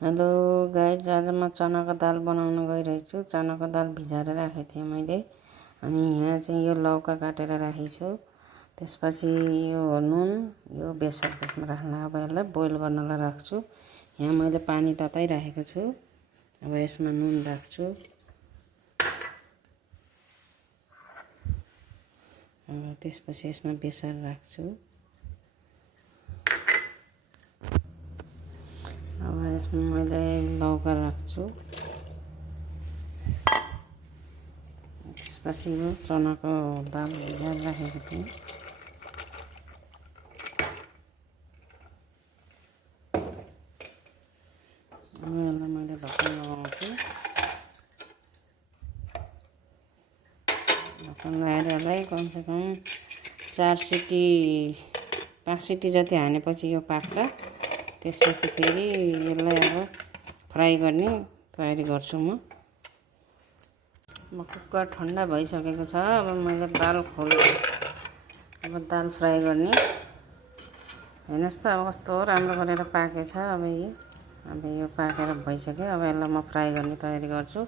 Hello guys, आज म चनाको दाल बनाउन गइरहेछु। चनाको दाल भिजाएर राखेको थिएँ मैले। अनि यहाँ चाहिँ यो लौका काटेर राखेको छु। त्यसपछि यो नुन, यो बेसार त्यसमा राख्न। अब यसलाई बोइल गर्नलाई राख्छु। यहाँ मैले पानी तताइराखेको छु। अब यसमा नुन राख्छु। अब त्यसपछि यसमा बेसार राख्छु। अब यसमा मैले लौका राख्छु। त्यसपछि यो चनाको दाल भिजाएर राखेको थिएँ। अब यसलाई मैले ढक्कन लगाउँछु। ढक्कन लगाएर यसलाई कमसेकम 4 सिटी 5 सिटी जति हानेपछि यो पाक्छ। त्यसपछि फेरि यसलाई अब फ्राई गर्ने तयारी गर्छु म। कुकर ठन्डा भइसकेको छ। अब मैले दाल खोल्छु। अब दाल फ्राई गर्ने। हेर्नुहोस् त, अब कस्तो राम्रो गरेर पाकेछ। अब यो पाकेर भइसक्यो। अब यसलाई म फ्राई गर्ने तयारी गर्छु।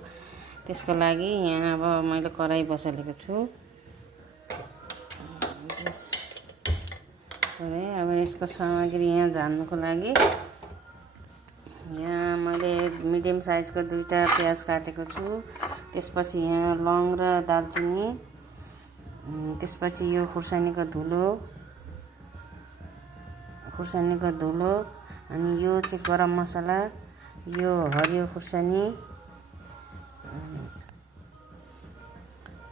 त्यसको लागि यहाँ अब मैले कराई बसालेको छु। अब यसको सामग्री यहाँ झान्नुको लागि यहाँ मैले मिडियम साइजको 2टा प्याज काटेको छु। त्यसपछि यहाँ लौङ र दालचिनी, त्यसपछि यो खुर्सानीको धुलो, अनि यो चाहिँ गरम मसला, यो हरियो खुर्सानी,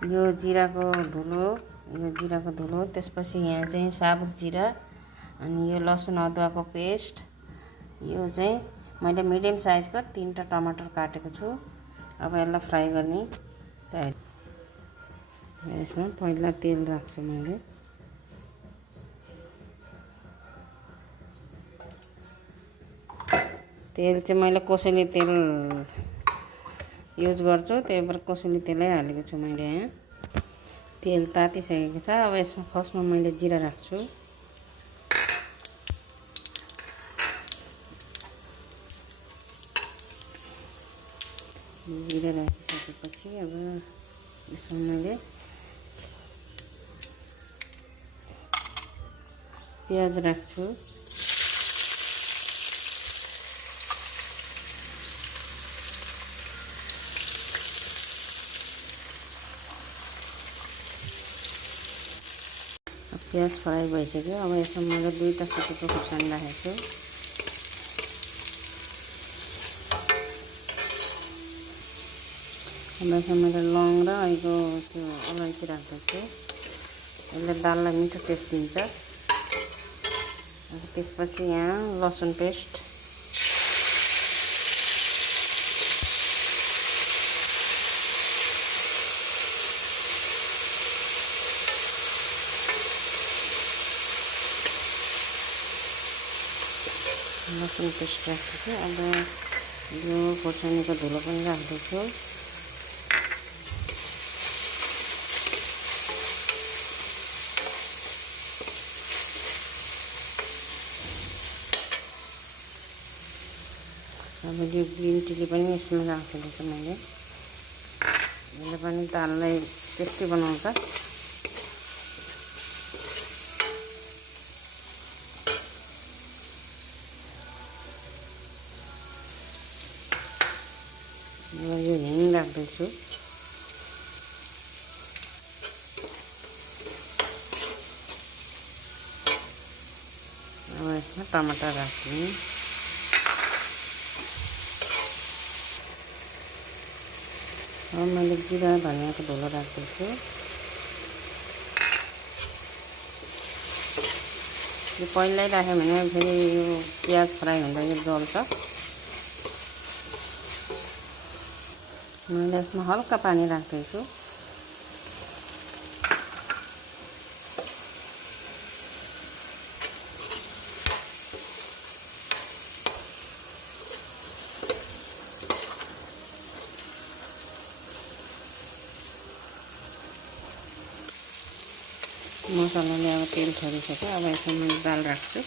यो जिराको धुलो, त्यसपछि यहाँ चाहिँ साबुत जिरा, अनि यो लसुन अदुवाको पेस्ट। यो चाहिँ मैले मिडियम साइजको 3टा टमाटर काटेको छु। अब यसलाई फ्राई गर्ने तयारी। यसमा पहिला तेल राख्छु मैले। तेल चाहिँ मैले कोसेली तेल युज गर्छु, त्यही भएर कोसेली तेलै हालेको छु मैले यहाँ। तेल तातिसकेको छ। अब यसमा फर्स्टमा मैले जिरा राख्छु। जिरा राखिसकेपछि अब यसमा मैले प्याज राख्छु। प्याज फ्राई भइसक्यो। अब यसमा मैले 2टा सिटीको खुर्सानी राखेको छु। अब यसमा मैले लौङ र यो त्यो अलैँची राख्दैछु। यसले दाललाई मिठो टेस्ट दिन्छ। अब त्यसपछि यहाँ लसुन पेस्ट, राख्छु। अब यो खोर्सानीको धुलो पनि राख्दैछु। अब यो ग्रिन चिली पनि यसमा राखेको छु मैले। यसले पनि दाललाई टेस्टी बनाउँछ। यो हिङ राख्दैछु। अब यसमा टमाटर राख्ने। अब मैले जिरा धनियाँको धुलो राख्दैछु। यो पहिल्यै राख्यो भने फेरि यो प्याज फ्राई हुँदा यो जल्छ। मैले यसमा हल्का पानी राख्दैछु। मसलाले अब तेल छोडिसक्यो। अब यसमा मैले दाल राख्छु।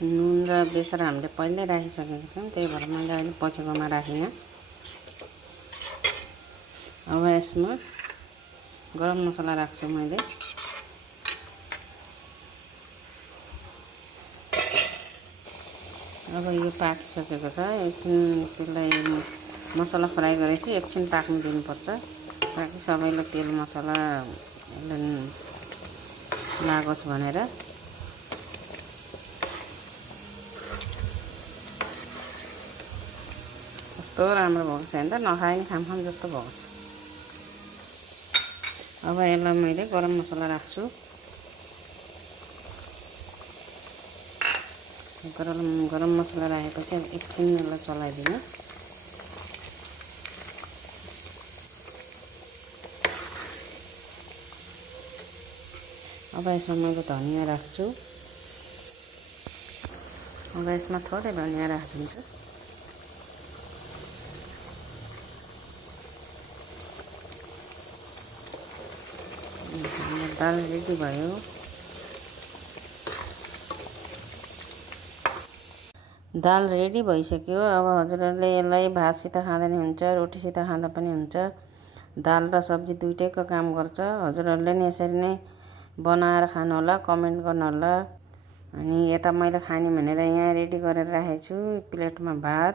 नुन र बेसर हामीले पहिल्यै राखिसकेको छौँ, त्यही भएर मैले अहिले पछिकोमा राखिनँ। अब यसमा गरम मसला राख्छु मैले। अब यो पाकिसकेको छ। एकछिन त्यसलाई मसला फ्राई गरेपछि एकछिन पाक्नु दिनुपर्छ, ताकि सबैले तेल मसला लागोस् भनेर। कस्तो राम्रो भएको छ नि त, नखाए नि खाम जस्तो भएको छ। अब यसलाई मैले गरम मसला राख्छु। गरम मसला राखेपछि एकछिन यसलाई चलाइदिनु। अब यसमा मैले धनियाँ राख्छु। अब यसमा थोरै धनियाँ राखिदिन्छु। दाल रेडी भयो। दाल रेडी भइसक्यो। अब हजुरहरूले यसलाई भातसित खाँदा नि हुन्छ, रोटीसित खाँदा पनि हुन्छ। दाल र सब्जी दुइटैको काम गर्छ। हजुरहरूले नि यसरी नै बनाएर खानुहोला, कमेन्ट गर्नुहोला। अनि यता मैले खाने भनेर यहाँ रेडी गरेर राखेको छु प्लेटमा भात,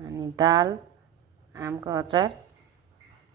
अनि दाल, आमको अचार।